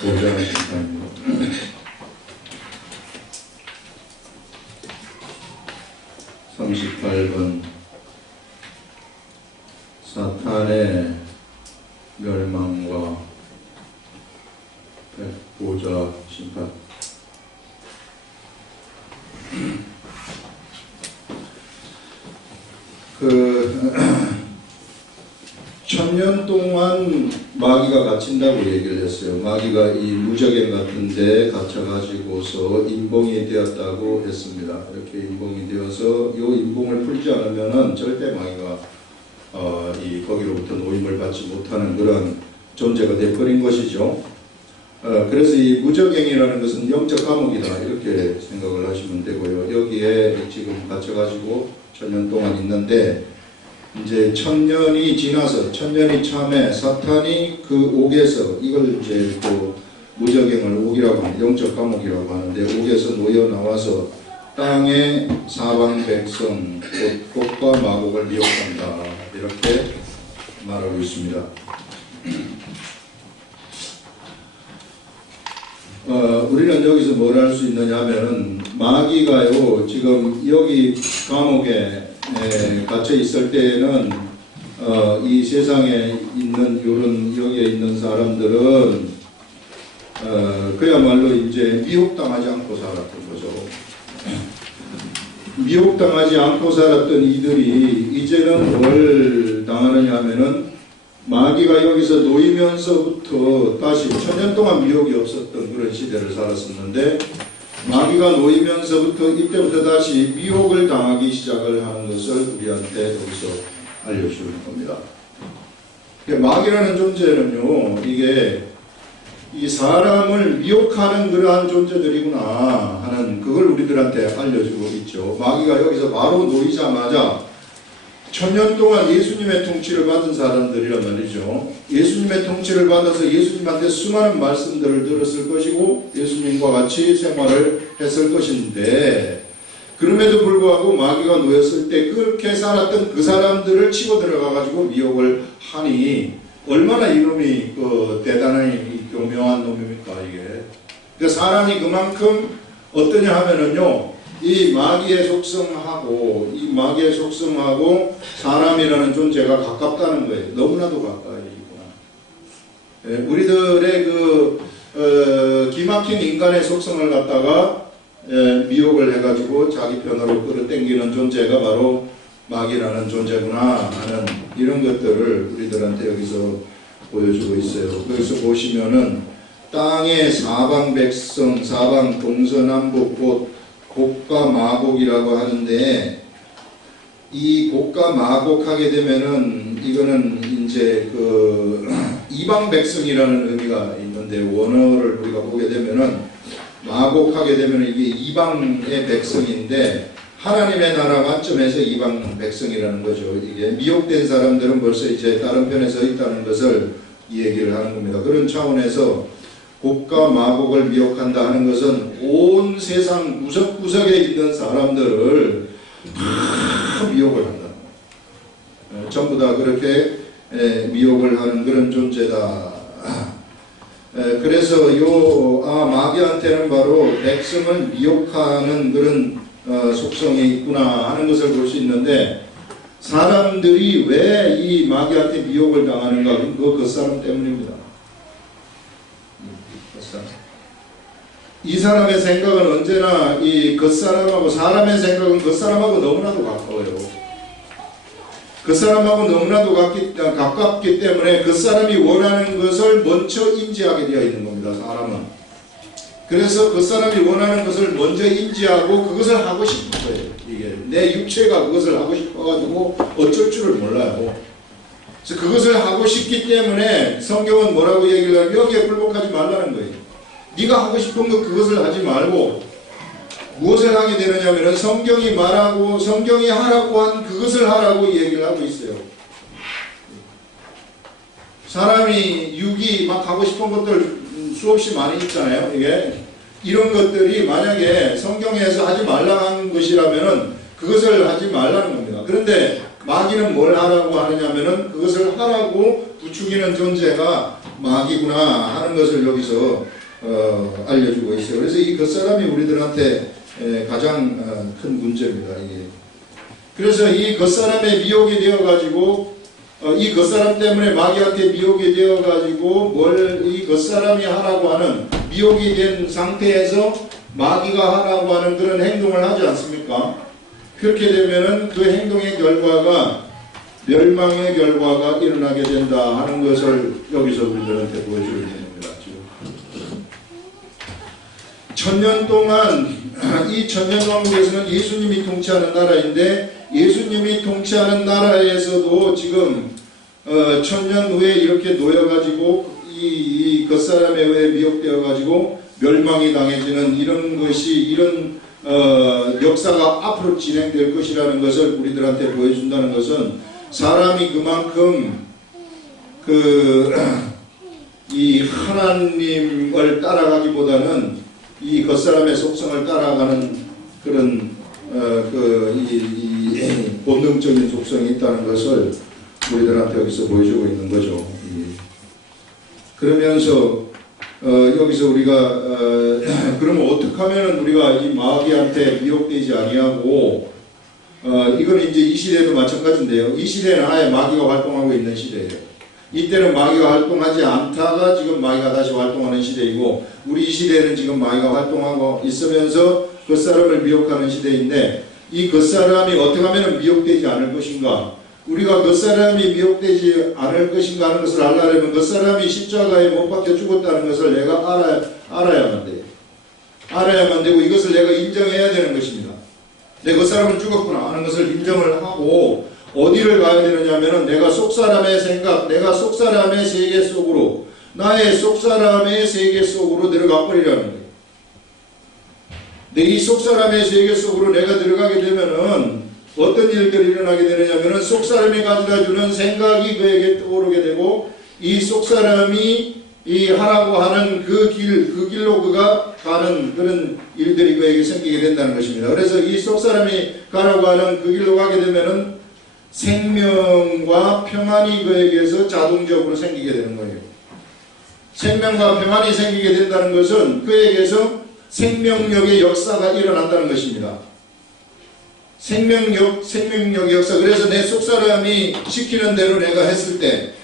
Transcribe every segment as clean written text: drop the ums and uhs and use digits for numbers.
보좌 심판입니다. 38번 사탄의 멸망과 보좌 심판. 천년 동안 마귀가 갇힌다고 얘기를 했어요. 마귀가 이 무저갱 같은 데 갇혀가지고서 인봉이 되었다고 했습니다. 이렇게 인봉이 되어서 이 인봉을 풀지 않으면은 절대 마귀가 거기로부터 노임을 받지 못하는 그런 존재가 되어버린 것이죠. 그래서 이 무저갱이라는 것은 영적 감옥이다 이렇게 생각을 하시면 되고요. 여기에 지금 갇혀가지고 천년 동안 있는데 이제 천년이 지나서 천년이 참에 사탄이 그 옥에서 이걸 이제 또 무저갱을 옥이라고 하는데 영적 감옥이라고 하는데 옥에서 놓여 나와서 땅의 사방 백성 곡과 마곡을 미혹한다 이렇게 말하고 있습니다. 우리는 여기서 뭘 할 수 있느냐 하면은 마귀가요 지금 여기 감옥에 갇혀 있을 때에는 이 세상에 있는 요런 여기에 있는 사람들은 그야말로 이제 미혹당하지 않고 살았던 거죠. 미혹당하지 않고 살았던 이들이 이제는 뭘 당하느냐 하면은 마귀가 여기서 놓이면서부터 다시 천년 동안 미혹이 없었던 그런 시대를 살았었는데 마귀가 놓이면서부터 이때부터 다시 미혹을 당하기 시작을 하는 것을 우리한테 여기서 알려주는 겁니다. 마귀라는 존재는요, 이게 이 사람을 미혹하는 그러한 존재들이구나 하는 그걸 우리들한테 알려주고 있죠. 마귀가 여기서 바로 놓이자마자 천년 동안 예수님의 통치를 받은 사람들이란 말이죠. 예수님의 통치를 받아서 예수님한테 수많은 말씀들을 들었을 것이고 예수님과 같이 생활을 했을 것인데 그럼에도 불구하고 마귀가 놓였을 때 그렇게 살았던 그 사람들을 치고 들어가 가지고 미혹을 하니 얼마나 이놈이 대단히 교묘한 놈입니까 이게. 그러니까 사람이 그만큼 어떠냐 하면은요 이 마귀의 속성하고 사람이라는 존재가 가깝다는 거예요. 너무나도 가까이 있구나. 우리들의 기막힌 인간의 속성을 갖다가 미혹을 해가지고 자기 편으로 끌어당기는 존재가 바로 마귀라는 존재구나 하는 이런 것들을 우리들한테 여기서 보여주고 있어요. 그래서 보시면은 땅의 사방 백성, 사방 동서남북 곧 곡과 마곡이라고 하는데 이 곡과 마곡하게 되면은 이거는 이제 이방 백성이라는 의미가 있는데 원어를 우리가 보게 되면은 마곡하게 되면은 이게 이방의 백성인데 하나님의 나라 관점에서 이방 백성이라는 거죠. 이게 미혹된 사람들은 벌써 이제 다른 편에 서 있다는 것을 이 얘기를 하는 겁니다. 그런 차원에서 곡과 마곡을 미혹한다 하는 것은 온 세상 구석구석에 있는 사람들을 다 미혹을 한다. 전부 다 그렇게 미혹을 하는 그런 존재다. 그래서 마귀한테는 바로 백성을 미혹하는 그런 속성이 있구나 하는 것을 볼 수 있는데 사람들이 왜 이 마귀한테 미혹을 당하는가? 그 사람 때문입니다. 이 사람의 생각은 언제나 이 겉사람하고 사람의 생각은 겉사람하고 너무나도 가까워요. 겉사람하고 너무나도 가깝기 때문에 겉사람이 원하는 것을 먼저 인지하게 되어 있는 겁니다. 사람은. 그래서 겉사람이 원하는 것을 먼저 인지하고 그것을 하고 싶은 거예요. 이게 내 육체가 그것을 하고 싶어가지고 어쩔 줄을 몰라요. 그래서 그것을 하고 싶기 때문에 성경은 뭐라고 얘기를 하면 여기에 굴복하지 말라는 거예요. 네가 하고 싶은 것 그것을 하지 말고 무엇을 하게 되느냐면 성경이 말하고 성경이 하라고 한 그것을 하라고 얘기를 하고 있어요. 사람이 육이 막 하고 싶은 것들 수없이 많이 있잖아요. 이게 이런 것들이 만약에 성경에서 하지 말라는 것이라면은 그것을 하지 말라는 겁니다. 그런데 마귀는 뭘 하라고 하느냐면은 그것을 하라고 부추기는 존재가 마귀구나 하는 것을 여기서 알려주고 있어요. 그래서 이 겉사람이 우리들한테 가장 큰 문제입니다. 이게. 그래서 이 겉사람의 미혹이 되어가지고 이 겉사람 때문에 마귀한테 미혹이 되어가지고 뭘 이 겉사람이 하라고 하는 미혹이 된 상태에서 마귀가 하라고 하는 그런 행동을 하지 않습니까? 그렇게 되면은 그 행동의 결과가 멸망의 결과가 일어나게 된다 하는 것을 여기서 우리들한테 보여주고 있는 겁니다. 지금. 1000년 동안 이 1000년 왕국에서는 예수님이 통치하는 나라인데 예수님이 통치하는 나라에서도 지금 1000년 후에 이렇게 놓여가지고 이 겉사람에 의해 미혹되어가지고 멸망이 당해지는 이런 것이 이런 역사가 앞으로 진행될 것이라는 것을 우리들한테 보여준다는 것은 사람이 그만큼 이 하나님을 따라가기보다는 이 겉사람의 속성을 따라가는 그런 이 본능적인 속성이 있다는 것을 우리들한테 여기서 보여주고 있는 거죠. 그러면서 여기서 우리가 그러면 어떻게 하면 우리가 이 마귀한테 미혹되지 아니하고 이건 이제 이 시대도 마찬가지인데요. 이 시대는 아예 마귀가 활동하고 있는 시대예요. 이때는 마귀가 활동하지 않다가 지금 마귀가 다시 활동하는 시대이고 우리 이 시대는 지금 마귀가 활동하고 있으면서 겉사람을 미혹하는 시대인데 이 겉사람이 어떻게 하면 미혹되지 않을 것인가? 우리가 겉사람이 미혹되지 않을 것인가 하는 것을 알려면 겉사람이 십자가에 못 박혀 죽었다는 것을 내가 알아야만 돼요. 알아야만 되고 이것을 내가 인정해야 되는 것입니다. 내 겉사람은 죽었구나 하는 것을 인정을 하고 어디를 가야 되느냐 하면은 내가 속사람의 생각, 내가 속사람의 세계 속으로 나의 속사람의 세계 속으로 들어가 버리라는 거예요. 내 이 속사람의 세계 속으로 내가 들어가게 되면은 어떤 일들이 일어나게 되느냐면은 속사람이 가져다 주는 생각이 그에게 떠오르게 되고 이 속사람이 이 하라고 하는 그 길로 그가 가는 그런 일들이 그에게 생기게 된다는 것입니다. 그래서 이 속사람이 가라고 하는 그 길로 가게 되면은 생명과 평안이 그에게서 자동적으로 생기게 되는 거예요. 생명과 평안이 생기게 된다는 것은 그에게서 생명력의 역사가 일어난다는 것입니다. 생명력의 역사. 그래서 내 속사람이 시키는 대로 내가 했을 때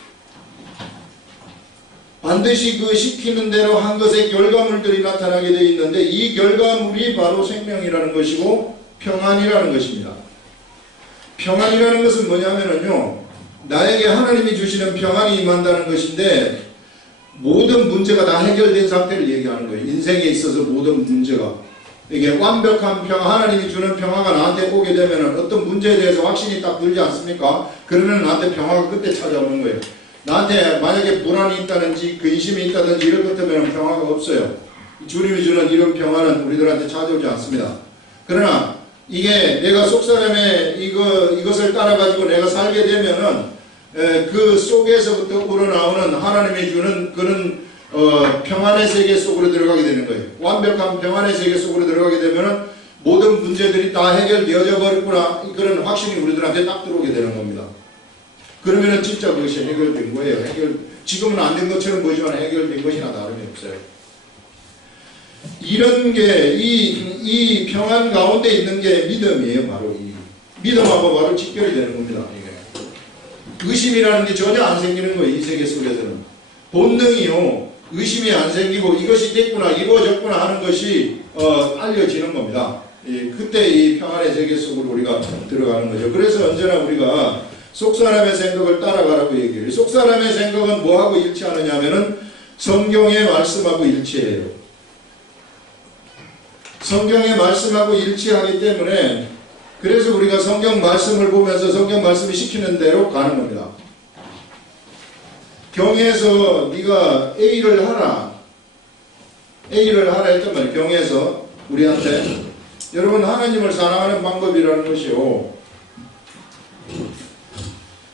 반드시 그 시키는 대로 한 것의 결과물들이 나타나게 되어 있는데 이 결과물이 바로 생명이라는 것이고 평안이라는 것입니다. 평안이라는 것은 뭐냐면요, 나에게 하나님이 주시는 평안이 임한다는 것인데 모든 문제가 다 해결된 상태를 얘기하는 거예요. 인생에 있어서 모든 문제가 이게 완벽한 평화, 하나님이 주는 평화가 나한테 오게 되면 어떤 문제에 대해서 확신이 딱 들지 않습니까? 그러면 나한테 평화가 그때 찾아오는 거예요. 나한테 만약에 불안이 있다든지 근심이 있다든지 이런 것 때문에 평화가 없어요. 주님이 주는 이런 평화는 우리들한테 찾아오지 않습니다. 그러나 이게 내가 속사람의 이것을 따라가지고 내가 살게 되면은 그 속에서부터 우러나오는 하나님이 주는 그런 평안의 세계 속으로 들어가게 되는 거예요. 완벽한 평안의 세계 속으로 들어가게 되면은 모든 문제들이 다 해결되어져 버렸구나 그런 확신이 우리들한테 딱 들어오게 되는 겁니다. 그러면은 진짜 그것이 해결된 거예요. 지금은 안 된 것처럼 보이지만 해결된 것이나 다름이 없어요. 이런 게 이 평안 가운데 있는 게 믿음이에요. 바로 이 믿음하고 바로 직결이 되는 겁니다. 이게 의심이라는 게 전혀 안 생기는 거예요. 이 세계 속에서는 본능이요. 의심이 안 생기고 이것이 됐구나 이루어졌구나 하는 것이 알려지는 겁니다. 그때 이 평안의 세계 속으로 우리가 들어가는 거죠. 그래서 언제나 우리가 속사람의 생각을 따라가라고 얘기해요. 속사람의 생각은 뭐하고 일치하느냐 하면은 성경의 말씀하고 일치해요. 성경의 말씀하고 일치하기 때문에 그래서 우리가 성경 말씀을 보면서 성경 말씀이 시키는 대로 가는 겁니다. 경에서 네가 A를 하라 했단 말이에요. 경에서 우리한테 여러분 하나님을 사랑하는 방법이라는 것이요.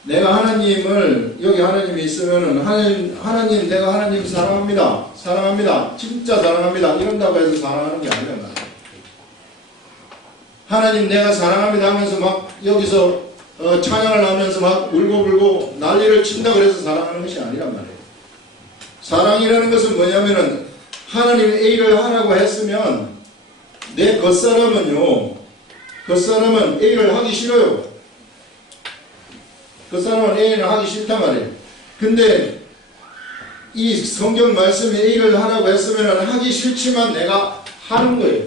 내가 하나님을 여기 하나님이 있으면은 하나님 내가 하나님 사랑합니다. 진짜 사랑합니다. 이런다고 해서 사랑하는 게 아니란 말이에요. 하나님 내가 사랑합니다 하면서 막 여기서 찬양을 하면서 막 울고불고 난리를 친다 그래서 사랑하는 것이 아니란 말이에요. 사랑이라는 것은 뭐냐면은 하나님이 A를 하라고 했으면 내 겉사람은 A를 하기 싫어요. 겉사람은 A를 하기 싫단 말이에요. 근데 이 성경 말씀에 A를 하라고 했으면 하기 싫지만 내가 하는 거예요.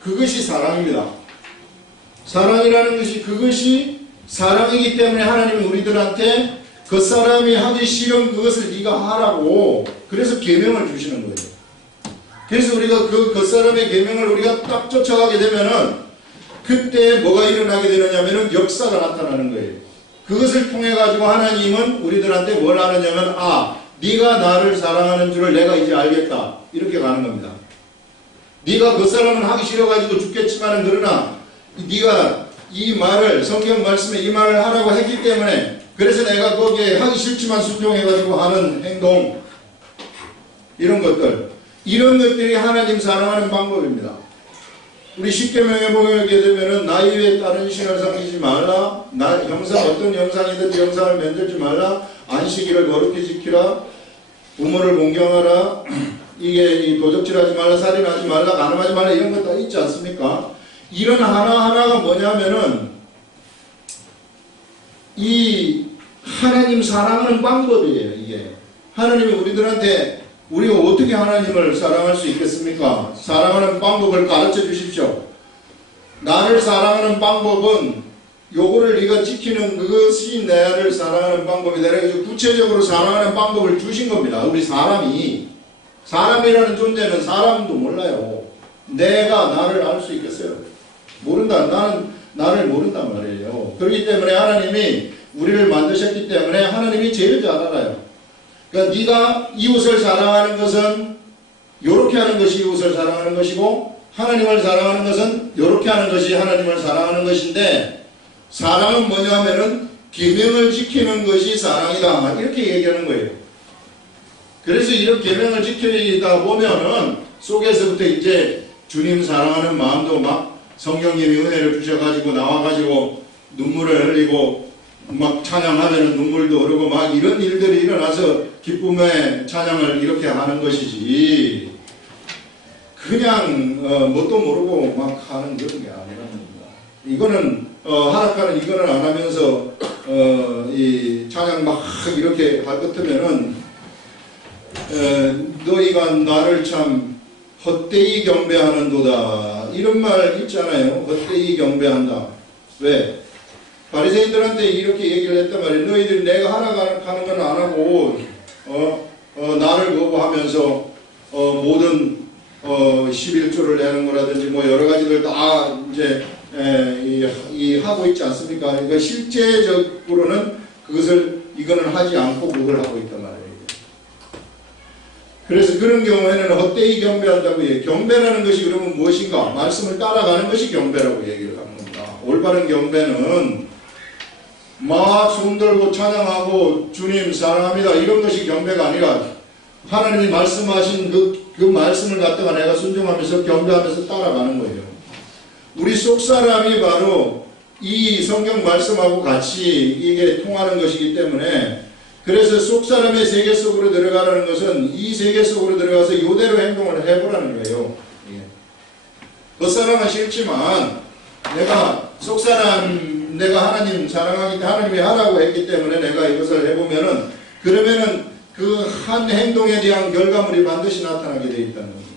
그것이 사랑입니다. 사랑이라는 것이 그것이 사랑이기 때문에 하나님이 우리들한테 겉사람이 하기 싫은 그것을 네가 하라고 그래서 계명을 주시는 거예요. 그래서 우리가 그 겉사람의 계명을 우리가 딱 쫓아가게 되면은 그때 뭐가 일어나게 되느냐면은 역사가 나타나는 거예요. 그것을 통해 가지고 하나님은 우리들한테 뭘 하느냐면 네가 나를 사랑하는 줄을 내가 이제 알겠다. 이렇게 가는 겁니다. 네가 겉사람은 하기 싫어가지고 죽겠지만은 그러나 네가 이 말을 성경 말씀에 이 말을 하라고 했기 때문에 그래서 내가 거기에 하기 싫지만 순종해가지고 하는 행동 이런 것들이 하나님 사랑하는 방법입니다. 우리 십계명에 보게 되면은 나 이외에 다른 신을 섬기지 말라. 어떤 형상이든지 형상을 만들지 말라. 안식일을 거룩히 지키라. 부모를 공경하라. 이게 도적질하지 말라. 살인하지 말라. 간음하지 말라. 이런 것 다 있지 않습니까? 이런 하나하나가 뭐냐면은 이 하나님 사랑하는 방법이에요. 이게 하나님이 우리들한테 우리가 어떻게 하나님을 사랑할 수 있겠습니까? 사랑하는 방법을 가르쳐 주십시오. 나를 사랑하는 방법은 요거를 네가 지키는 그것이 나를 사랑하는 방법이다. 그래서 구체적으로 사랑하는 방법을 주신 겁니다. 우리 사람이라는 존재는 사람도 몰라요. 내가 나를 알 수 있겠어요? 모른다. 나는 나를 모른단 말이에요. 그렇기 때문에 하나님이 우리를 만드셨기 때문에 하나님이 제일 잘 알아요. 그러니까 네가 이웃을 사랑하는 것은 이렇게 하는 것이 이웃을 사랑하는 것이고 하나님을 사랑하는 것은 이렇게 하는 것이 하나님을 사랑하는 것인데 사랑은 뭐냐 하면은 계명을 지키는 것이 사랑이다. 이렇게 얘기하는 거예요. 그래서 이런 계명을 지키다 보면은 속에서부터 이제 주님 사랑하는 마음도 막 성령님이 은혜를 주셔가지고 나와가지고 눈물을 흘리고 막 찬양하면 눈물도 흐르고 막 이런 일들이 일어나서 기쁨의 찬양을 이렇게 하는 것이지 그냥 뭣도 모르고 막 하는 그런 게 아니라는 겁니다. 이거는 하락하는 이거는 안 하면서 이 찬양 막 이렇게 할 것 같으면은 너희가 나를 참 헛되이 경배하는도다 이런 말 있잖아요. 헛되이 경배한다. 왜? 바리새인들한테 이렇게 얘기를 했단 말이에요. 너희들이 내가 하는 건 안 하고 나를 거부하면서 모든 11조를 내는 거라든지 뭐 여러 가지들 다 이제 하고 있지 않습니까? 그러니까 실제적으로는 이거는 하지 않고 그걸 하고 있단 말이에요. 그래서 그런 경우에는 헛되이 경배한다고 해요. 경배라는 것이 그러면 무엇인가? 말씀을 따라가는 것이 경배라고 얘기를 하는 겁니다. 올바른 경배는 막 손들고 찬양하고 주님 사랑합니다 이런 것이 경배가 아니라 하나님이 말씀하신 그 말씀을 갖다가 내가 순종하면서 경배하면서 따라가는 거예요. 우리 속사람이 바로 이 성경 말씀하고 같이 이게 통하는 것이기 때문에 그래서 속사람의 세계 속으로 들어가라는 것은 이 세계 속으로 들어가서 이대로 행동을 해보라는 거예요. 겉사람은 싫지만 내가 속사람 내가 하나님 사랑하기 때문에 하나님이 하라고 했기 때문에 내가 이것을 해보면은 그러면은 그 한 행동에 대한 결과물이 반드시 나타나게 되어 있다는 겁니다.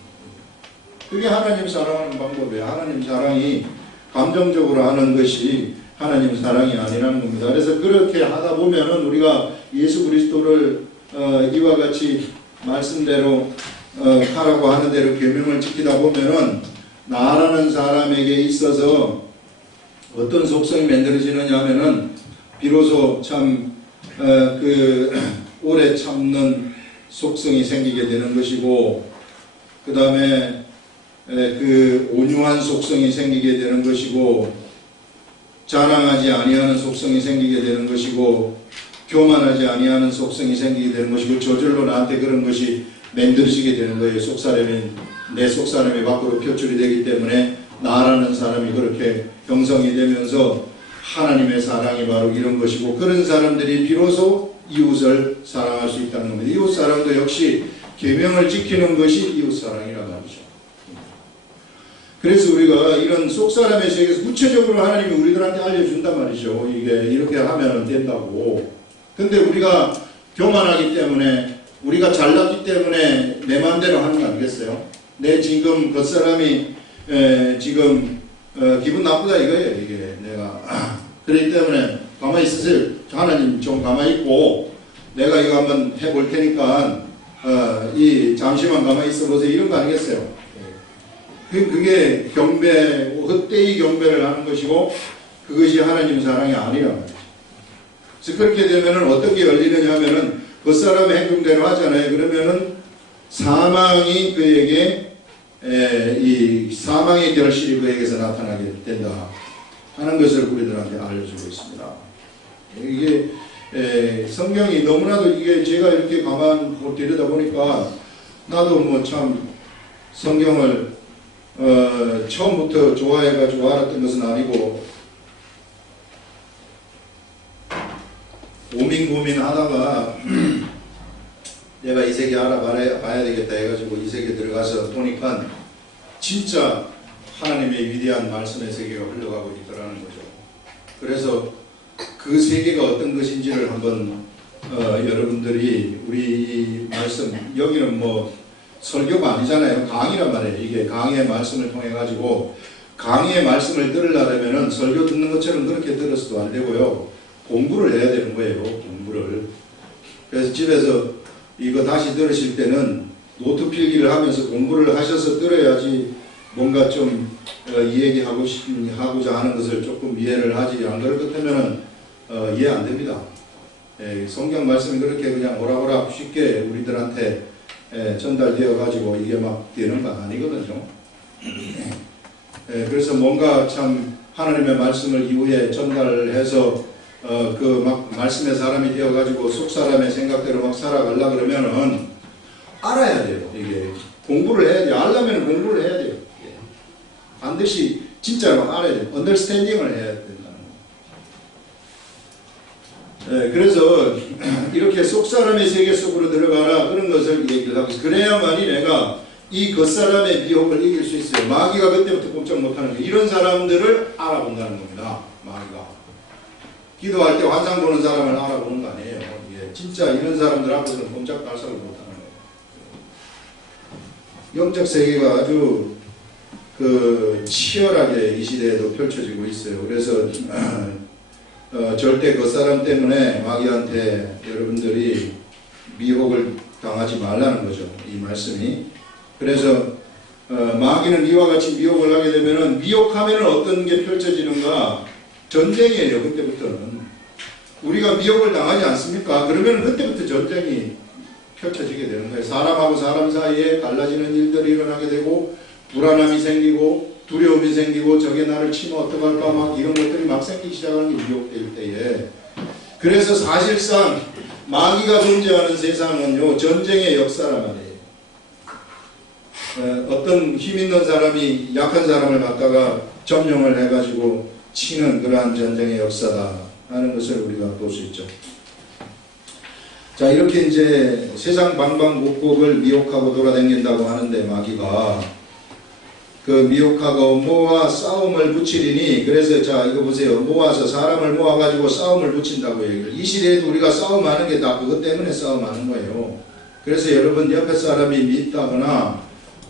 그게 하나님 사랑하는 방법이에요. 하나님 사랑이 감정적으로 하는 것이 하나님 사랑이 아니라는 겁니다. 그래서 그렇게 하다 보면은 우리가 예수 그리스도를 이와 같이 말씀대로 하라고 하는 대로 계명을 지키다 보면은 나라는 사람에게 있어서 어떤 속성이 만들어지느냐 하면은 비로소 참 오래 참는 속성이 생기게 되는 것이고 그 다음에 그 온유한 속성이 생기게 되는 것이고 자랑하지 아니하는 속성이 생기게 되는 것이고 교만하지 아니하는 속성이 생기게 되는 것이고 저절로 나한테 그런 것이 만들어지게 되는 거예요. 내 속사람이 밖으로 표출이 되기 때문에 나라는 사람이 그렇게 형성이 되면서 하나님의 사랑이 바로 이런 것이고 그런 사람들이 비로소 이웃을 사랑할 수 있다는 겁니다. 이웃 사랑도 역시 계명을 지키는 것이 이웃 사랑이란 말이죠. 그래서 우리가 이런 속사람의 세계에서 구체적으로 하나님이 우리들한테 알려준단 말이죠. 이게 이렇게 하면 된다고. 근데 우리가 교만하기 때문에, 우리가 잘났기 때문에 내 마음대로 하는 거 아니겠어요? 내 지금 그 사람이 지금 기분 나쁘다 이거예요. 이게 내가 그렇기 때문에 가만히 있으세요. 하나님 좀 가만히 있고 내가 이거 한번 해볼 테니까 잠시만 가만히 있어 보세요. 이런 거 아니겠어요? 그게 경배, 헛되이 경배를 하는 것이고 그것이 하나님 사랑이 아니란 말이죠. 그래서 그렇게 되면은 어떤 게 열리느냐 하면은 그 사람의 행동대로 하잖아요. 그러면은 사망이 그에게 이 사망의 결실이 그에게서 나타나게 된다 하는 것을 우리들한테 알려주고 있습니다. 이게 성경이 너무나도 이게 제가 이렇게 가만 들여다보니까 나도 뭐 참 성경을 처음부터 좋아해가지고 알았던 것은 아니고 고민 하다가 내가 이 세계 알아봐야 되겠다 해가지고 이 세계 들어가서 보니까 진짜 하나님의 위대한 말씀의 세계가 흘러가고 있더라는 거죠. 그래서 그 세계가 어떤 것인지를 한번 여러분들이 우리 말씀, 여기는 뭐 설교가 아니잖아요. 강의란 말이에요. 이게 강의의 말씀을 통해 가지고 강의의 말씀을 들으려면은 설교 듣는 것처럼 그렇게 들어서도 안 되고요. 공부를 해야 되는 거예요. 공부를. 그래서 집에서 이거 다시 들으실 때는 노트 필기를 하면서 공부를 하셔서 들어야지 뭔가 좀 이 얘기하고자 하는 것을 조금 이해를 하지, 안 그럴 것 같으면은 이해 안 됩니다. 성경 말씀이 그렇게 그냥 오락오락 쉽게 우리들한테 전달되어 가지고 이게 막 되는 건 아니거든요. 그래서 뭔가 참 하나님의 말씀을 이후에 전달해서 그 막 말씀의 사람이 되어 가지고 속 사람의 생각대로 막 살아가려 그러면은 알아야 돼요. 이게 공부를 해야 돼요. 알려면 공부를 해야 돼요. 반드시 진짜로 알아야 돼요. 언더스탠딩을 해야 된다는 거예요. 그래서 이렇게 속 사람의 세계 속으로 들어가라 그런 것을 얘기를 하고 있어요. 그래야만이 내가 이 겉사람의 미혹을 이길 수 있어요. 마귀가 그때부터 꼼짝 못하는 거예요. 이런 사람들을 알아본다는 겁니다. 마귀가 기도할 때 환상 보는 사람을 알아보는 거 아니에요. 진짜 이런 사람들 앞에서는 꼼짝달싹을 못하는 거예요. 영적 세계가 아주 치열하게 이 시대에도 펼쳐지고 있어요. 그래서 절대 그 사람 때문에 마귀한테 여러분들이 미혹을 당하지 말라는 거죠. 이 말씀이. 그래서 마귀는 이와 같이 미혹을 하게 되면은, 미혹하면은 어떤 게 펼쳐지는가? 전쟁이에요. 그때부터는. 우리가 미혹을 당하지 않습니까? 그러면 그때부터 전쟁이 펼쳐지게 되는 거예요. 사람하고 사람 사이에 갈라지는 일들이 일어나게 되고, 불안함이 생기고, 두려움이 생기고, 저게 나를 치면 어떡할까, 막 이런 것들이 막 생기기 시작하는 게 미혹될 때에. 그래서 사실상 마귀가 존재하는 세상은요, 전쟁의 역사란 말이에요. 어떤 힘 있는 사람이 약한 사람을 갖다가 점령을 해가지고 치는 그러한 전쟁의 역사다 하는 것을 우리가 볼 수 있죠. 자, 이렇게 이제 세상 방방곡곡을 미혹하고 돌아다닌다고 하는데, 마귀가 그 미혹하고 모아 싸움을 붙이리니, 그래서 자 이거 보세요. 모아서 사람을 모아가지고 싸움을 붙인다고 얘기를. 이 시대에도 우리가 싸움하는 게 다 그것 때문에 싸움하는 거예요. 그래서 여러분 옆에 사람이 밉다거나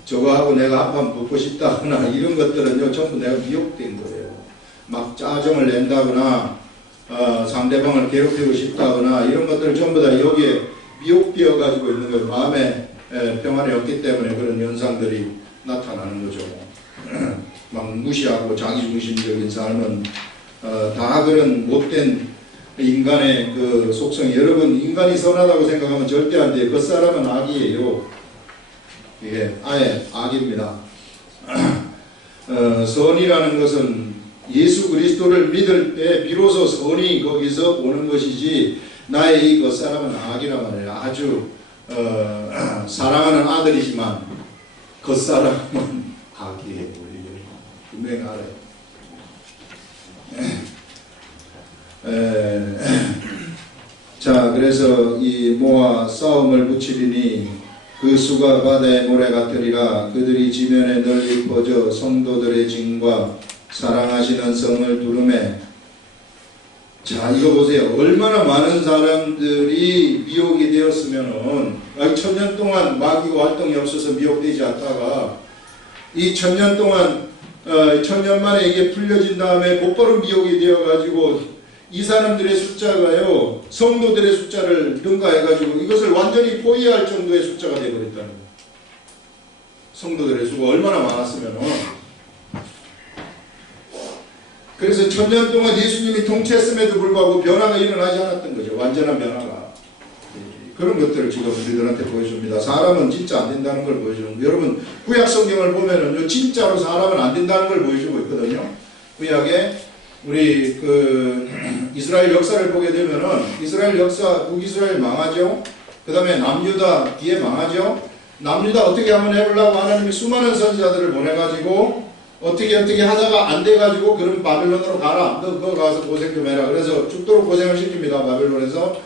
저거하고 내가 한판 붙고 싶다거나 이런 것들은요 전부 내가 미혹된 거예요. 막 짜증을 낸다거나 상대방을 괴롭히고 싶다거나 이런 것들을 전부 다 여기에 미혹되어 가지고 있는 거예요. 마음에 평안이 없기 때문에 그런 현상들이 나타나는 거죠. 막 무시하고 자기중심적인 삶은 다 그런 못된 인간의 그 속성이. 여러분, 인간이 선하다고 생각하면 절대 안 돼요. 그 사람은 악이에요. 이게 아예 악입니다. 선이라는 것은 예수 그리스도를 믿을 때 비로소 선이 거기서 오는 것이지, 나의 이 그 사람은 악이란 말이에요. 아주 사랑하는 아들이지만 그 사람은 악이에요. 분명히 알아요. 자, 그래서 이 모아 싸움을 붙이리니 그 수가 바다의 모래 같으리라. 그들이 지면에 널리 퍼져 성도들의 징과 사랑하시는 성을 두르매. 자, 이거 보세요. 얼마나 많은 사람들이 미혹이 되었으면은, 1000년 동안 마귀가 활동이 없어서 미혹되지 않다가, 이 1000년 동안, 1000년 만에 이게 풀려진 다음에 곧바로 미혹이 되어가지고, 이 사람들의 숫자가요, 성도들의 숫자를 능가해가지고, 이것을 완전히 포위할 정도의 숫자가 되어버렸다는 거예요. 성도들의 수가 얼마나 많았으면은. 그래서 1000년 동안 예수님이 통치했음에도 불구하고 변화가 일어나지 않았던 거죠. 완전한 변화가. 그런 것들을 지금 우리들한테 보여줍니다. 사람은 진짜 안 된다는 걸 보여주는 거예요. 여러분, 구약 성경을 보면은 진짜로 사람은 안 된다는 걸 보여주고 있거든요. 구약에 우리 이스라엘 역사를 보게 되면은 이스라엘 역사, 북이스라엘 망하죠. 그 다음에 남유다 뒤에 망하죠. 남유다 어떻게 한번 해보려고 하나님이 수많은 선지자들을 보내가지고 어떻게 하다가 안 돼가지고 그럼 바벨론으로 가라. 너 그거 가서 고생 좀 해라. 그래서 죽도록 고생을 시킵니다. 바벨론에서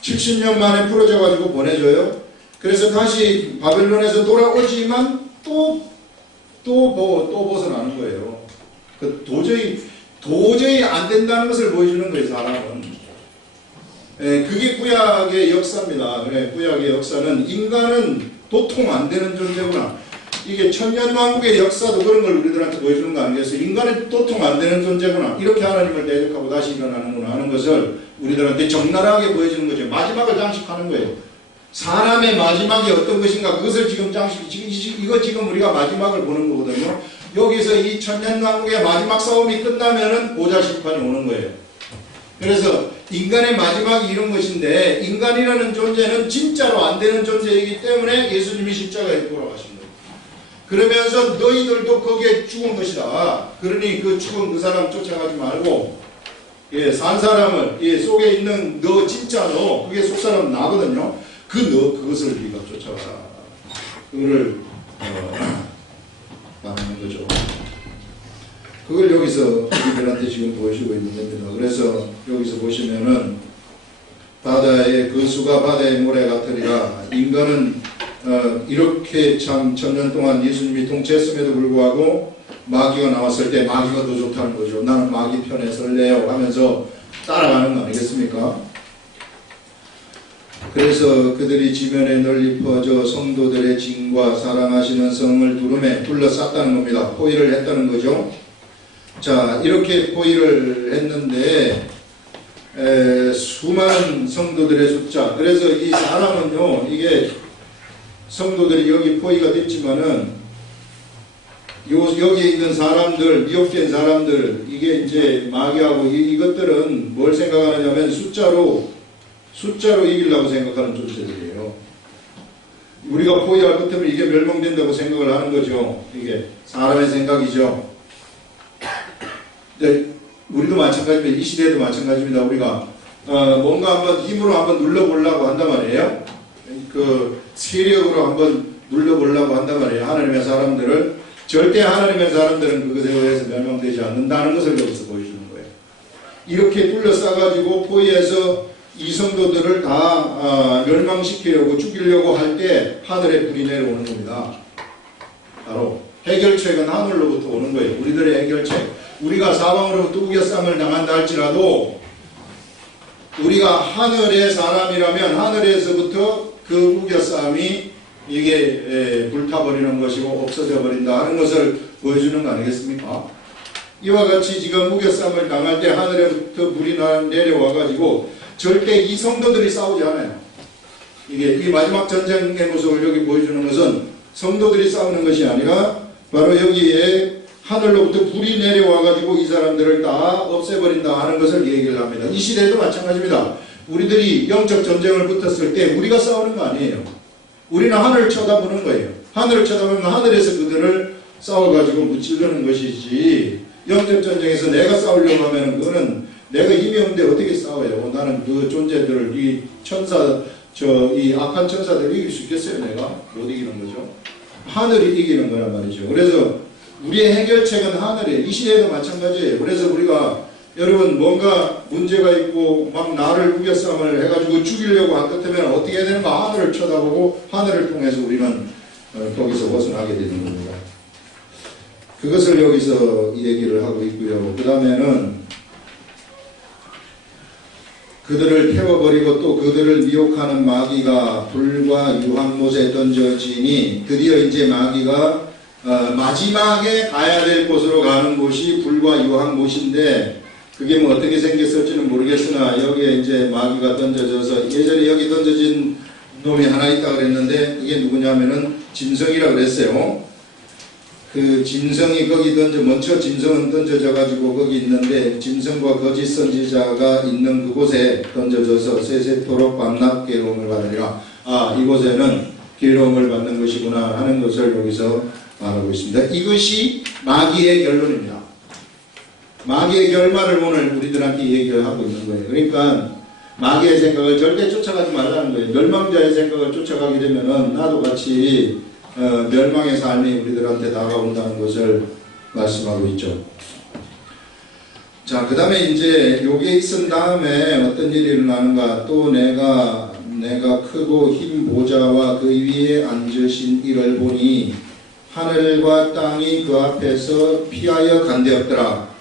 70년 만에 풀어져가지고 보내줘요. 그래서 다시 바벨론에서 돌아오지만 또 벗어나는 거예요. 도저히 안 된다는 것을 보여주는 거예요. 사람은. 그게 구약의 역사입니다. 구약의 역사는 인간은 도통 안 되는 존재구나. 이게 천년왕국의 역사도 그런 걸 우리들한테 보여주는 거 아니겠어요? 인간은 도통 안 되는 존재구나. 이렇게 하나님을 대적하고 다시 일어나는구나 하는 것을 우리들한테 적나라하게 보여주는 거죠. 마지막을 장식하는 거예요. 사람의 마지막이 어떤 것인가 그것을 지금 이거 지금 우리가 마지막을 보는 거거든요. 여기서 이 천년왕국의 마지막 싸움이 끝나면은 보좌 심판이 오는 거예요. 그래서 인간의 마지막이 이런 것인데 인간이라는 존재는 진짜로 안 되는 존재이기 때문에 예수님이 십자가에 돌아가신 거예요. 그러면서 너희들도 거기에 죽은 것이다. 그러니 그 죽은 그 사람 쫓아가지 말고 산 사람을 속에 있는 너 진짜 너 그게 속 사람 나거든요. 그것을 네가 쫓아가라. 그거를 말하는 거죠. 그걸 여기서 우리들한테 지금 보여주고 있는 겁니다. 그래서 여기서 보시면은 바다의 그 수가 바다의 모래 같으리라. 인간은 이렇게 참 1000년 동안 예수님이 통치했음에도 불구하고 마귀가 나왔을 때 마귀가 더 좋다는 거죠. 나는 마귀 편에 설래요 하면서 따라가는 거 아니겠습니까? 그래서 그들이 지면에 널리 퍼져 성도들의 징과 사랑하시는 성을 두름에 둘러쌌다는 겁니다. 포위를 했다는 거죠. 자, 이렇게 포위를 했는데 수많은 성도들의 숫자. 그래서 이 사람은요, 이게 성도들이 여기 포위가 됐지만은 여기에 있는 사람들, 미혹된 사람들, 이게 이제 마귀하고 이것들은 뭘 생각하느냐면 숫자로 이기려고 생각하는 존재들이에요. 우리가 포위할 것 때문에 이게 멸망된다고 생각을 하는 거죠. 이게 사람의 생각이죠. 근데 우리도 마찬가지입니다. 이 시대에도 마찬가지입니다. 우리가 뭔가 한번 힘으로 한번 눌러보려고 한단 말이에요. 그 세력으로 한번 눌러보려고 한단 말이에요. 하나님의 사람들을. 절대 하나님의 사람들은 그것에 의해서 멸망되지 않는다는 것을 여기서 보여주는 거예요. 이렇게 둘러싸가지고 포위해서 이 성도들을 다 멸망시키려고 죽이려고 할 때 하늘에 불이 내려오는 겁니다. 바로 해결책은 하늘로부터 오는 거예요. 우리들의 해결책. 우리가 사방으로부터 우겨쌈을 당한다 할지라도 우리가 하늘의 사람이라면 하늘에서부터 그 우겨쌈이 이게 불타버리는 것이고 없어져 버린다 하는 것을 보여주는 거 아니겠습니까? 이와 같이 지금 우겨쌈을 당할 때 하늘에부터 불이 내려와가지고 절대 이 성도들이 싸우지 않아요. 이게 이 마지막 전쟁의 모습을 여기 보여주는 것은 성도들이 싸우는 것이 아니라 바로 여기에 하늘로부터 불이 내려와가지고 이 사람들을 다 없애버린다 하는 것을 얘기를 합니다. 이 시대에도 마찬가지입니다. 우리들이 영적 전쟁을 붙었을 때 우리가 싸우는 거 아니에요. 우리는 하늘을 쳐다보는 거예요. 하늘을 쳐다보면 하늘에서 그들을 싸워가지고 무찌르는 것이지 영적 전쟁에서 내가 싸우려고 하면 그거는 내가 힘이 없는데 어떻게 싸워요? 나는 그 존재들을 이 천사 이 악한 천사들을 이길 수 있겠어요? 내가? 못 이기는 거죠. 하늘이 이기는 거란 말이죠. 그래서 우리의 해결책은 하늘이에요. 이 시대에도 마찬가지예요. 그래서 우리가 여러분 뭔가 문제가 있고 막 나를 우겨싸움을 해가지고 죽이려고 한 것 때문에 어떻게 해야 되는가 하늘을 쳐다보고 하늘을 통해서 우리는 거기서 벗어나게 되는 겁니다. 그것을 여기서 얘기를 하고 있고요. 그 다음에는 그들을 태워버리고 또 그들을 미혹하는 마귀가 불과 유황못에 던져지니 드디어 이제 마귀가 마지막에 가야 될 곳으로 가는 곳이 불과 유황못인데 그게 뭐 어떻게 생겼을지는 모르겠으나 여기에 이제 마귀가 던져져서 예전에 여기 던져진 놈이 하나 있다 그랬는데 그게 누구냐면은 짐승이라 그랬어요. 그 짐승이 거기 먼저 짐승은 던져져 가지고 거기 있는데 짐승과 거짓 선지자가 있는 그곳에 던져져서 세세토록 밤낮 괴로움을 받으리라. 아, 이곳에는 괴로움을 받는 것이구나 하는 것을 여기서 말하고 있습니다. 이것이 마귀의 결론입니다. 마귀의 결말을 오늘 우리들한테 얘기를 하고 있는 거예요. 그러니까 마귀의 생각을 절대 쫓아가지 말라는 거예요. 멸망자의 생각을 쫓아가게 되면은 나도 같이 멸망의 삶이 우리들한테 다가온다는 것을 말씀하고 있죠. 자, 그 다음에 이제 요게 있은 다음에 어떤 일이 일어나는가. 또 내가 크고 흰 보좌와 그 위에 앉으신 이를 보니 하늘과 땅이 그 앞에서 피하여 간되었더라.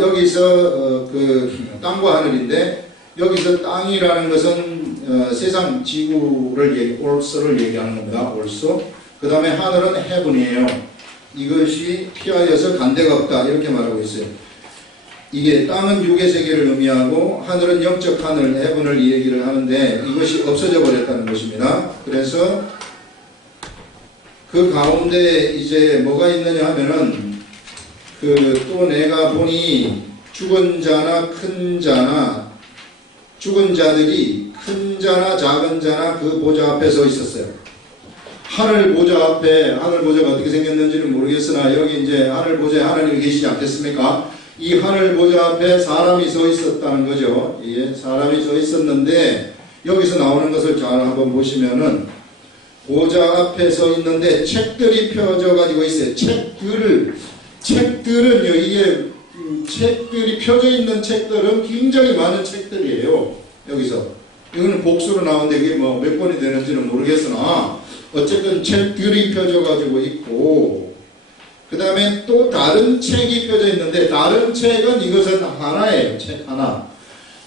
여기서 그 땅과 하늘인데 여기서 땅이라는 것은 세상 지구를 올소를 얘기하는 겁니다. 올소. 그 다음에 하늘은 해븐이에요. 이것이 피하여서 간데가 없다 이렇게 말하고 있어요. 이게 땅은 육의 세계를 의미하고 하늘은 영적 하늘, 해븐을 이 얘기를 하는데 이것이 없어져 버렸다는 것입니다. 그래서 그 가운데 이제 뭐가 있느냐 하면은 또 내가 보니 죽은 자나 큰 자나 죽은 자들이 큰 자나 작은 자나 그 보좌 앞에 서 있었어요. 하늘 보좌 앞에, 하늘 보좌가 어떻게 생겼는지는 모르겠으나 여기 이제 하늘 보좌에 하나님이 계시지 않겠습니까? 이 하늘 보좌 앞에 사람이 서 있었다는 거죠. 예, 사람이 서 있었는데 여기서 나오는 것을 잘 한번 보시면은 보좌 앞에 서 있는데 책들이 펴져 가지고 있어요. 책들은요, 이게 책들이 펴져 있는 책들은 굉장히 많은 책들이에요. 여기서 이거는 복수로 나오는데 이게 뭐 몇 번이 되는지는 모르겠으나 어쨌든 책들이 펴져 가지고 있고 그 다음에 또 다른 책이 펴져 있는데 다른 책은 이것은 하나예요. 책 하나.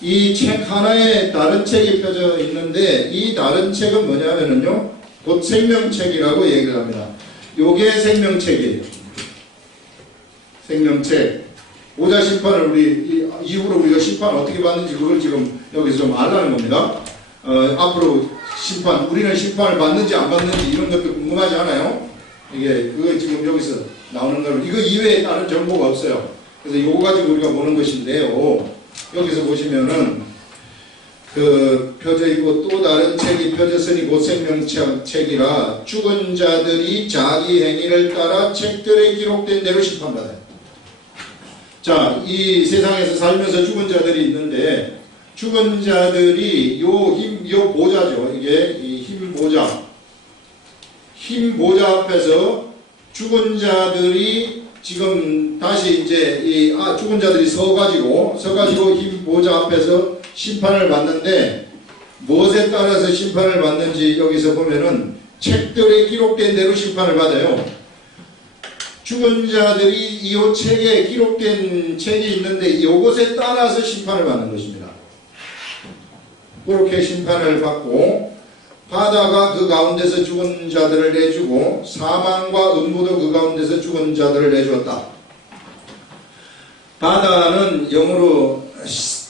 이 책 하나에 다른 책이 펴져 있는데 이 다른 책은 뭐냐면은요, 곧 생명책이라고 얘기를 합니다. 요게 생명책이에요. 생명책. 보좌 심판을 우리 이후로 우리가 심판 어떻게 받는지 그걸 지금 여기서 좀 알라는 겁니다. 앞으로 심판, 우리는 심판을 받는지 안 받는지 이런 것도 궁금하지 않아요? 이게 그거 지금 여기서 나오는 거는 이거 이외에 다른 정보가 없어요. 그래서 이거 가지고 우리가 보는 것인데요. 여기서 보시면은 펴져 있고 또 다른 책이 펴졌으니 곧 생명책이라 죽은 자들이 자기 행위를 따라 책들에 기록된 대로 심판받아요. 자, 이 세상에서 살면서 죽은 자들이 있는데 죽은 자들이 요 보좌죠. 이게 이 흰 보좌 앞에서 죽은 자들이 지금 다시 이제 죽은 자들이 서가지고 흰 보좌 앞에서 심판을 받는데 무엇에 따라서 심판을 받는지 여기서 보면은 책들에 기록된 대로 심판을 받아요. 죽은 자들이 이 책에 기록된 책이 있는데 이것에 따라서 심판을 받는 것입니다. 그렇게 심판을 받고 바다가 그 가운데서 죽은 자들을 내주고 사망과 음부도 그 가운데서 죽은 자들을 내주었다. 바다는 영어로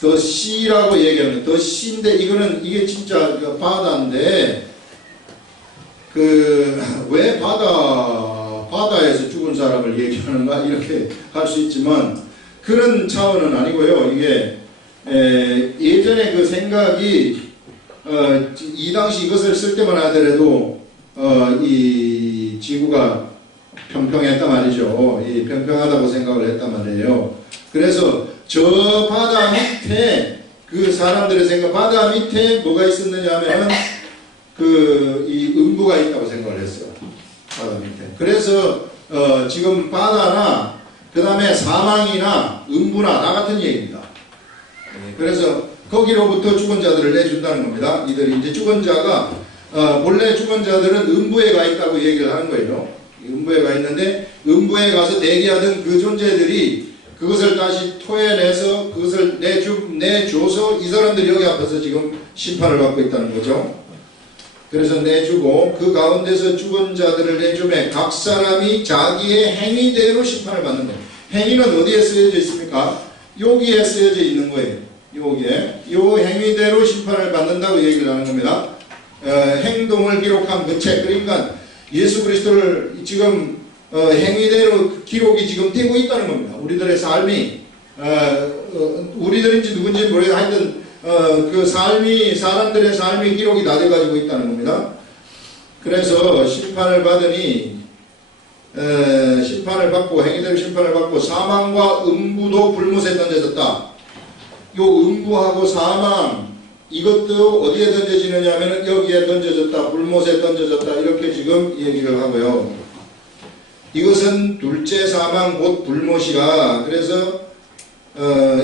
더 씨라고 얘기합니다. 더 씨인데 이게 진짜 바다인데 왜 바다에서 죽은 사람을 얘기하는가 이렇게 할 수 있지만 그런 차원은 아니고요. 이게 예전에 그 생각이 이 당시 이것을 쓸 때만 하더라도 이 지구가 평평했단 말이죠. 평평하다고 생각을 했단 말이에요. 그래서 저 바다 밑에 그 사람들의 생각, 바다 밑에 뭐가 있었느냐 하면 이 음부가 있다고 생각을 했어요. 바다 밑에. 그래서 지금 바다나 그 다음에 사망이나 음부나 다 같은 얘기입니다. 그래서 거기로부터 죽은 자들을 내준다는 겁니다. 이들이 이제 죽은 자가 본래 죽은 자들은 음부에 가 있다고 얘기를 하는 거예요. 음부에 가 있는데 음부에 가서 대기하던 그 존재들이 그것을 다시 토해내서 그것을 내줘서 이 사람들이 여기 앞에서 지금 심판을 받고 있다는 거죠. 그래서 내주고 그 가운데서 죽은 자들을 내주매 각 사람이 자기의 행위대로 심판을 받는 거예요. 행위는 어디에 쓰여져 있습니까? 여기에 쓰여져 있는 거예요. 여기에 요 행위대로 심판을 받는다고 얘기를 하는 겁니다. 행동을 기록한 그 책, 그러니까 예수 그리스도를 지금 행위대로 기록이 지금 되고 있다는 겁니다. 우리들의 삶이 우리들인지 누군지 모르겠는데 하여튼 그 삶이 사람들의 삶이 기록이 다 돼가지고 있다는 겁니다. 그래서 심판을 받으니 심판을 받고 행위대로 심판을 받고 사망과 음부도 불못에 던져졌다. 요 음부하고 사망 이것도 어디에 던져지느냐 하면 여기에 던져졌다, 불못에 던져졌다 이렇게 지금 얘기를 하고요. 이것은 둘째 사망 곧 불못이라. 그래서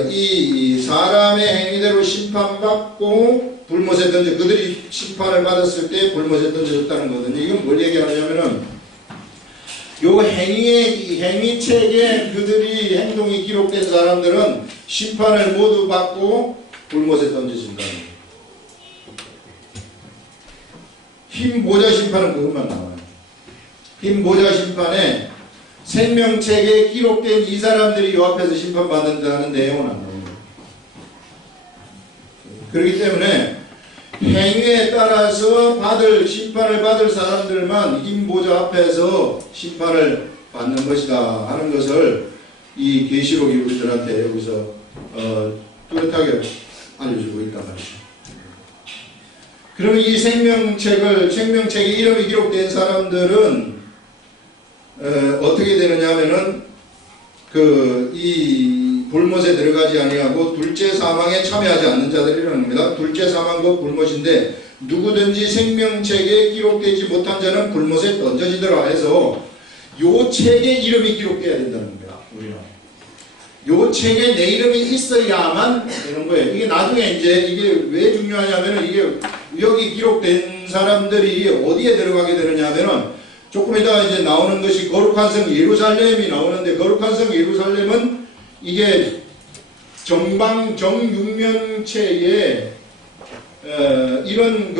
이 사람의 행위대로 심판받고 불못에 그들이 심판을 받았을 때 불못에 던져졌다는 거거든요. 이건 뭘 얘기하냐면은 요 행위책에 그들이 행동이 기록된 사람들은 심판을 모두 받고 불못에 던져진다는 거예요. 흰 보좌 심판은 그것만 나와요. 흰 보좌 심판에 생명책에 기록된 이 사람들이 요 앞에서 심판받는다는 내용은 안 나옵니다. 그렇기 때문에 행위에 따라서 심판을 받을 사람들만 흰 보좌 앞에서 심판을 받는 것이다 하는 것을 이 계시록이 우리들한테 여기서 뚜렷하게 알려주고 있단 말이죠. 그러면 이 생명책에 이름이 기록된 사람들은 어떻게 되느냐 하면은 이 불못에 들어가지 아니하고 둘째 사망에 참여하지 않는 자들이라는 겁니다. 둘째 사망과 불못인데 누구든지 생명책에 기록되지 못한 자는 불못에 던져지더라 해서 요 책에 이름이 기록돼야 된다는 겁니다. 우리는 요 책에 내 이름이 있어야만 되는 거예요. 이게 나중에 이게 왜 중요하냐면은 이게 여기 기록된 사람들이 어디에 들어가게 되느냐면은 조금 이따 이제 나오는 것이 거룩한 성 예루살렘이 나오는데, 거룩한 성 예루살렘은 이게 정육면체의 이런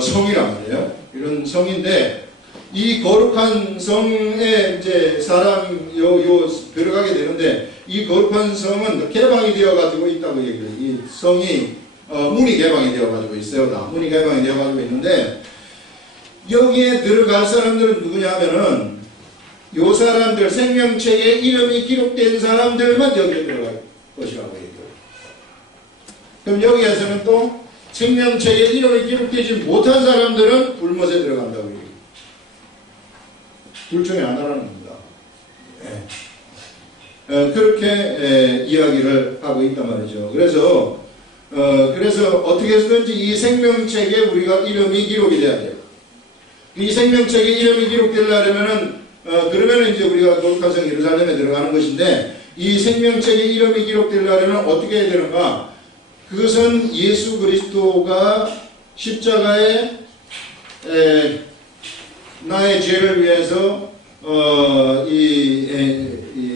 성이란 말이에요. 이런 성인데 이 거룩한 성에 이제 사람 들어가게 되는데 이 거룩한 성은 개방이 되어 가지고 있다고 얘기해요. 이 성이 문이 개방이 되어 가지고 있어요. 문이 개방이 되어 가지고 있는데 여기에 들어갈 사람들은 누구냐 하면은 요 사람들 생명책에 이름이 기록된 사람들만 여기에 들어갈 것이라고 얘기해요. 그럼 여기에서는 또 생명책에 이름이 기록되지 못한 사람들은 불못에 들어간다고 얘기해요. 둘 중에 하나라는 겁니다. 그렇게 이야기를 하고 있단 말이죠. 그래서 어떻게 해서든지 이 생명책에 우리가 이름이 기록이 돼야 돼요. 이 생명책에 이름이 기록되려면은 그러면은 이제 우리가 거룩한 성 예루살렘에 들어가는 것인데, 이 생명책에 이름이 기록되려면 어떻게 해야 되는가? 그것은 예수 그리스도가 십자가에 나의 죄를 위해서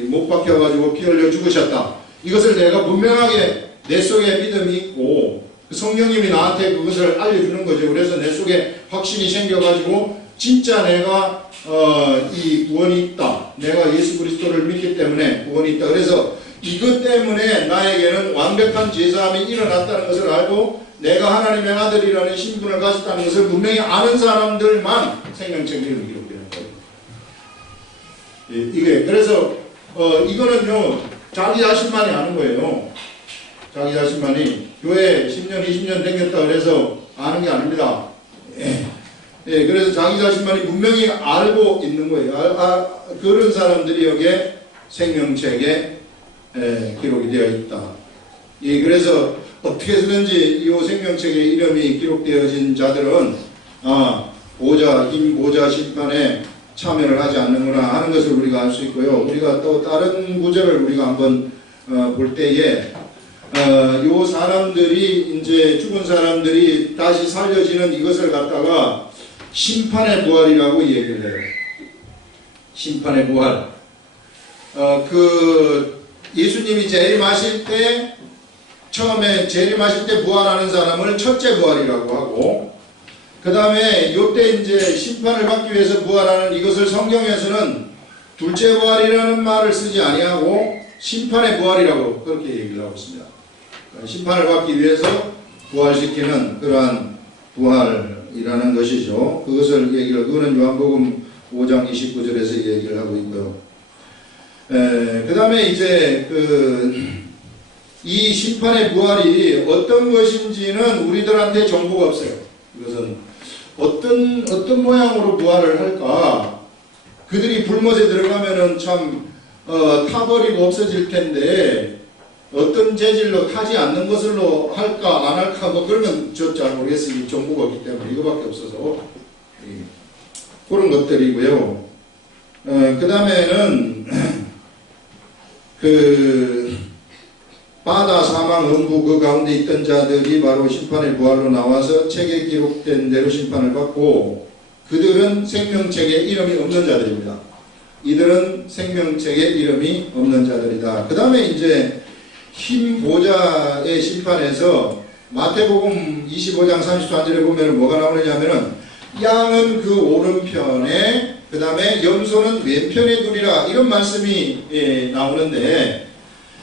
못 박혀가지고 피 흘려 죽으셨다. 이것을 내가 분명하게 내 속에 믿음이 있고 성령님이 나한테 그것을 알려주는 거죠. 그래서 내 속에 확신이 생겨가지고 진짜 내가 이 구원이 있다. 내가 예수 그리스도를 믿기 때문에 구원이 있다. 그래서 이것 때문에 나에게는 완벽한 죄사함이 일어났다는 것을 알고 내가 하나님의 아들이라는 신분을 가졌다는 것을 분명히 아는 사람들만 생명책 이름이 기록되는 거예요. 이게 그래서 이거는요 자기 자신만이 아는 거예요. 자기 자신만이 교회 10년 20년 댕겼다 그래서 아는 게 아닙니다. 그래서 자기 자신만이 분명히 알고 있는 거예요. 그런 사람들이 여기에 생명책에 기록이 되어 있다. 그래서 어떻게 해서든지 이 생명책에 이름이 기록되어진 자들은 흰 보좌 심판에 참여를 하지 않는구나 하는 것을 우리가 알 수 있고요. 우리가 또 다른 구절을 우리가 한번 볼 때에 요 사람들이 이제 죽은 사람들이 다시 살려지는 이것을 갖다가 심판의 부활이라고 얘기를 해요. 심판의 부활. 예수님이 재림하실 때 처음에 재림하실 때 부활하는 사람을 첫째 부활이라고 하고, 그 다음에 요때 이제 심판을 받기 위해서 부활하는 이것을 성경에서는 둘째 부활이라는 말을 쓰지 아니하고 심판의 부활이라고 그렇게 얘기를 하고 있습니다. 심판을 받기 위해서 부활시키는 그러한 부활이라는 것이죠. 그거는 요한복음 5장 29절에서 얘기를 하고 있고요. 그 다음에 이제 이 심판의 부활이 어떤 것인지는 우리들한테 정보가 없어요. 이것은 어떤 모양으로 부활을 할까? 그들이 불못에 들어가면은 참 타버리고 없어질 텐데 어떤 재질로 타지 않는 것으로 할까 안 할까 뭐 그러면 저 잘 모르겠어요. 정보가 없기 때문에 이거밖에 없어서 그런 것들이고요. 그 다음에는 바다, 사망, 음부 그 가운데 있던 자들이 바로 심판의 부활로 나와서 책에 기록된 대로 심판을 받고, 그들은 생명책에 이름이 없는 자들입니다. 이들은 생명책에 이름이 없는 자들이다. 그 다음에 이제 흰 보좌의 심판에서 마태복음 25장 34절에 보면 뭐가 나오느냐면은 양은 그 오른편에 그 다음에 염소는 왼편에 두리라 이런 말씀이 나오는데,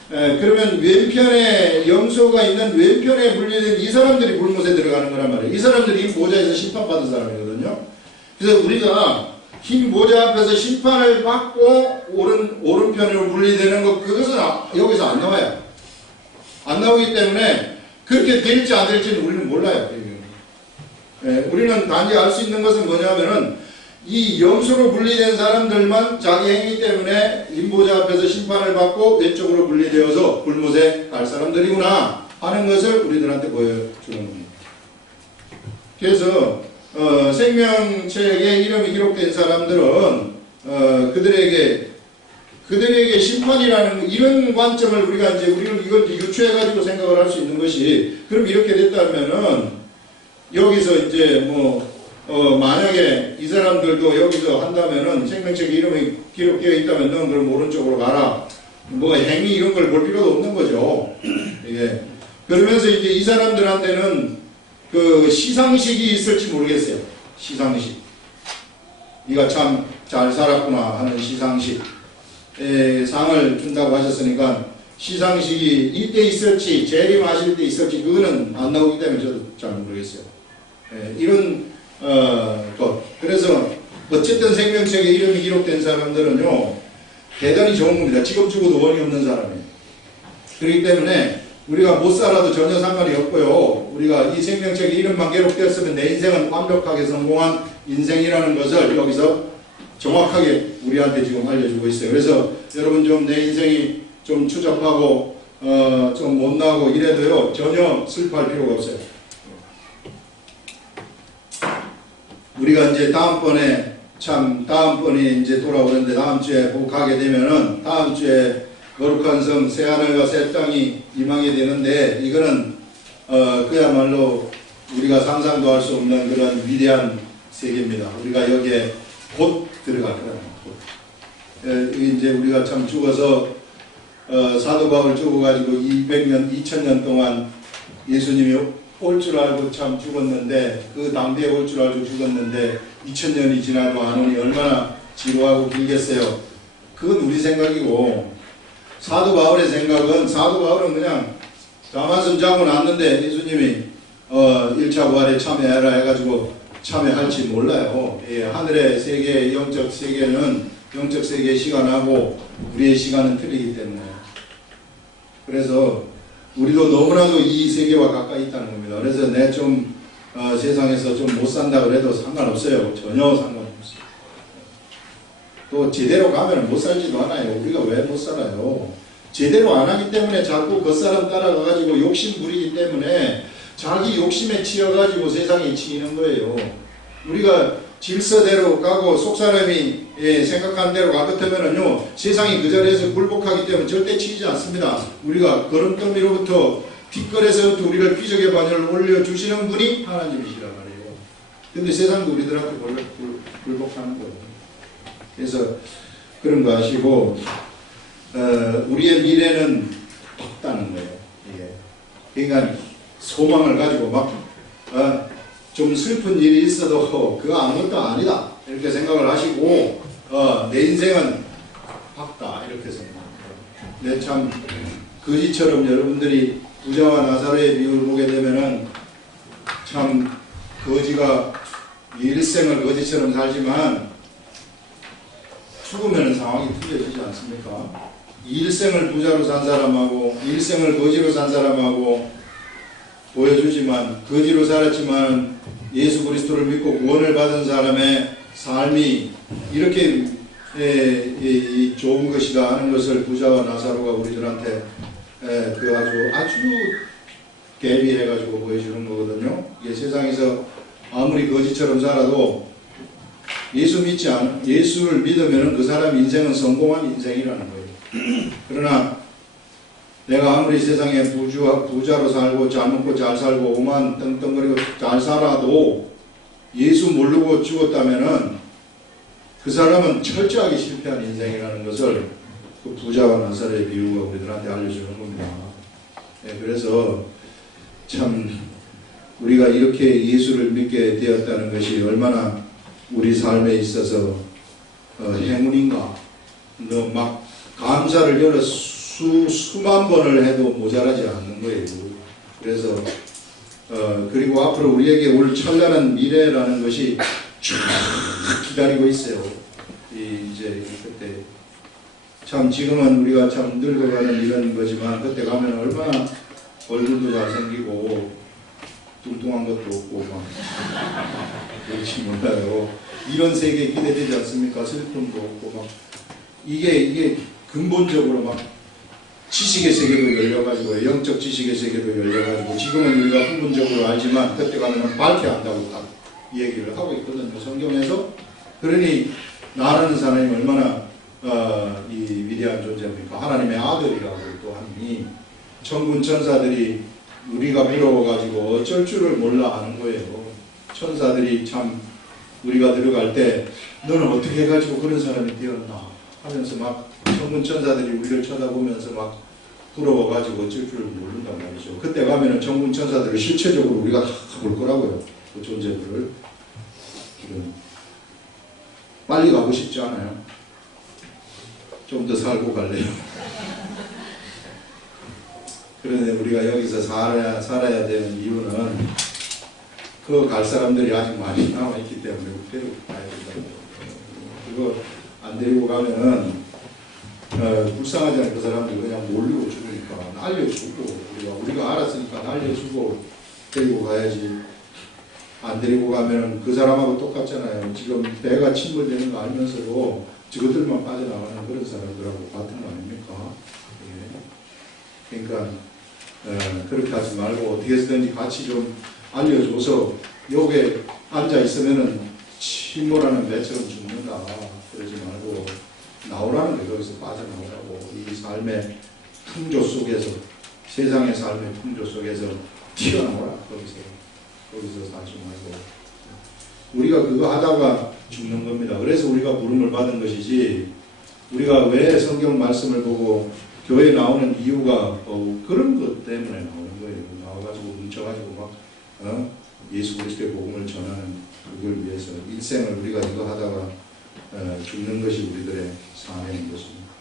그러면 왼편에 염소가 있는 왼편에 분리된 이 사람들이 불못에 들어가는 거란 말이에요. 이 사람들이 흰 보좌에서 심판받은 사람이거든요. 그래서 우리가 흰 보좌 앞에서 심판을 받고 오른편으로 분리되는 것, 그것은 여기서 안 나와요. 안 나오기 때문에 그렇게 될지 안 될지는 우리는 몰라요. 우리는 단지 알 수 있는 것은 뭐냐면은 이 염소로 분리된 사람들만 자기 행위 때문에 인보자 앞에서 심판을 받고 왼쪽으로 분리되어서 불못에 갈 사람들이구나 하는 것을 우리들한테 보여주는 겁니다. 그래서 생명책에 이름이 기록된 사람들은 그들에게 심판이라는 이런 관점을 우리가 우리는 이걸 유추해가지고 생각을 할 수 있는 것이, 그럼 이렇게 됐다면은 여기서 이제 만약에 이 사람들도 여기서 한다면은 생명책에 이름이 기록되어 있다면 넌 그럼 오른쪽으로 가라. 행위 이런 걸 볼 필요도 없는 거죠. 예. 그러면서 이제 이 사람들한테는 시상식이 있을지 모르겠어요. 시상식. 네가 참 잘 살았구나 하는 시상식. 상을 준다고 하셨으니까 시상식이 이때 있을지 재림하실 때 있을지 그거는 안 나오기 때문에 저도 잘 모르겠어요. 이런 것. 그래서 어쨌든 생명책에 이름이 기록된 사람들은요 대단히 좋은 겁니다. 지금 죽어도 원이 없는 사람이에요. 그렇기 때문에 우리가 못 살아도 전혀 상관이 없고요. 우리가 이 생명책에 이름만 기록되었으면 내 인생은 완벽하게 성공한 인생이라는 것을 여기서 정확하게 우리한테 지금 알려주고 있어요. 그래서 여러분 좀 내 인생이 좀 추잡하고 좀 못나고 이래도요 전혀 슬퍼할 필요가 없어요. 우리가 이제 다음번에 이제 돌아오는데 다음 주에 가게 되면은 다음 주에 거룩한 성 새하늘과 새 땅이 임하게 되는데, 이거는 그야말로 우리가 상상도 할 수 없는 그런 위대한 세계입니다. 우리가 여기에 곧 들어갈 거예요. 이제 우리가 참 죽어서 사도 바울 죽어가지고 2000년 동안 예수님이 올 줄 알고 참 죽었는데, 그 당대에 올 줄 알고 죽었는데 2000년이 지나도 안 오니 얼마나 지루하고 길겠어요. 그건 우리 생각이고, 사도 바울의 생각은, 사도 바울은 그냥 가만히 자고 났는데 예수님이 1차 부활에 참여해라 해가지고 참여할지 몰라요. 하늘의 세계, 영적 세계는 영적 세계의 시간하고 우리의 시간은 틀리기 때문에. 그래서 우리도 너무나도 이 세계와 가까이 있다는 겁니다. 그래서 내 좀 세상에서 좀 못 산다 그래도 상관없어요. 전혀 상관없어요. 또 제대로 가면 못 살지도 않아요. 우리가 왜 못 살아요? 제대로 안 하기 때문에 자꾸 그 사람 따라가가지고 욕심 부리기 때문에 자기 욕심에 치여가지고 세상에 치이는 거예요. 우리가 질서대로 가고 속 사람이 생각하는 대로 가거든요 세상이 그 자리에서 굴복하기 때문에 절대 치이지 않습니다. 우리가 걸음더미로부터 뒷걸에서부터 우리를 기적의 반열을 올려주시는 분이 하나님이시라 말이에요. 근데 세상도 우리들한테 굴복하는 거예요. 그래서 그런 거 아시고 우리의 미래는 밝다는 거예요. 그러니까 소망을 가지고 막 좀 슬픈 일이 있어도 그거 아무것도 아니다 이렇게 생각을 하시고 내 인생은 밝다 이렇게 생각합니다. 근데 참 거지처럼 여러분들이 부자와 나사로의 비유를 보게 되면은 참 거지가 일생을 거지처럼 살지만 죽으면 상황이 틀려지지 않습니까? 일생을 부자로 산 사람하고 일생을 거지로 산 사람하고 보여주지만 거지로 살았지만 예수 그리스도를 믿고 구원을 받은 사람의 삶이 이렇게 좋은 것이다 하는 것을 부자와 나사로가 우리들한테 그 아주 대비해가지고 보여주는 거거든요. 이게 세상에서 아무리 거지처럼 살아도 예수를 믿으면 그 사람 인생은 성공한 인생이라는 거예요. 그러나 내가 아무리 세상에 부자로 살고 잘 먹고 잘 살고 오만 떵떵거리고 잘 살아도 예수 모르고 죽었다면은 그 사람은 철저하게 실패한 인생이라는 것을 그 부자와 나사로의 비유가 우리들한테 알려주는 겁니다. 그래서 참 우리가 이렇게 예수를 믿게 되었다는 것이 얼마나 우리 삶에 있어서 행운인가. 막 감사를 여러 수만 번을 해도 모자라지 않는 거예요. 그래서 그리고 앞으로 우리에게 올 찬란한 미래라는 것이 쫙 기다리고 있어요. 이제 그때 참 지금은 우리가 참 늙어가는 이런 거지만 그때 가면 얼마나 얼굴도 잘생기고 뚱뚱한 것도 없고 막 그렇지 몰라요. 이런 세계에 기대되지 않습니까? 슬픔도 없고 막 이게 근본적으로 막 지식의 세계도 열려가지고 영적 지식의 세계도 열려가지고 지금은 우리가 부분적으로 알지만 그때 가면 밝게 안다고 딱 얘기를 하고 있거든요. 성경에서. 그러니 나라는 사람이 얼마나 이 위대한 존재입니까? 하나님의 아들이라고 또 하니 천군 천사들이 우리가 부러워가지고 어쩔 줄을 몰라 하는 거예요. 천사들이 참 우리가 들어갈 때 너는 어떻게 해가지고 그런 사람이 되었나 하면서 막 천군 천사들이 우리를 쳐다보면서 막 부러워가지고 어쩔 줄을 모른단 말이죠. 그때 가면은 천군 천사들을 실체적으로 우리가 다 볼 거라고요. 그 존재들을. 빨리 가고 싶지 않아요? 좀 더 살고 갈래요? 그런데 우리가 여기서 살아야 되는 이유는 그 갈 사람들이 아직 많이 남아있기 때문에 데리고 가야 된다고. 그거 안 데리고 가면은 불쌍하잖아요. 그 사람들이 그냥 몰리고 죽으니까 날려주고 우리가 알았으니까 날려주고 데리고 가야지. 안 데리고 가면은 그 사람하고 똑같잖아요. 지금 배가 침몰되는 거 알면서도 저것들만 빠져나가는 그런 사람들하고 같은 거 아닙니까? 예. 그러니까 그렇게 하지 말고 어떻게 해서든지 같이 좀 알려줘서 여기에 앉아 있으면은 침몰하는 배처럼 죽는다. 그러지 말고 나오라는 게 거기서 빠져나오라고. 이 삶의 풍조 속에서 세상의 삶의 풍조 속에서 튀어나오라. 거기서 살지 말고. 우리가 그거 하다가 죽는 겁니다. 그래서 우리가 부름을 받은 것이지 우리가 왜 성경 말씀을 보고 교회에 나오는 이유가 그런 것 때문에 나오는 거예요. 나와가지고 뭉쳐가지고 막 예수 그리스도의 복음을 전하는 그걸 위해서 일생을 우리가 이거 하다가 죽는 것이 우리들의 사명인 것입니다.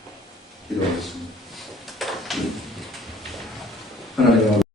기도하겠습니다.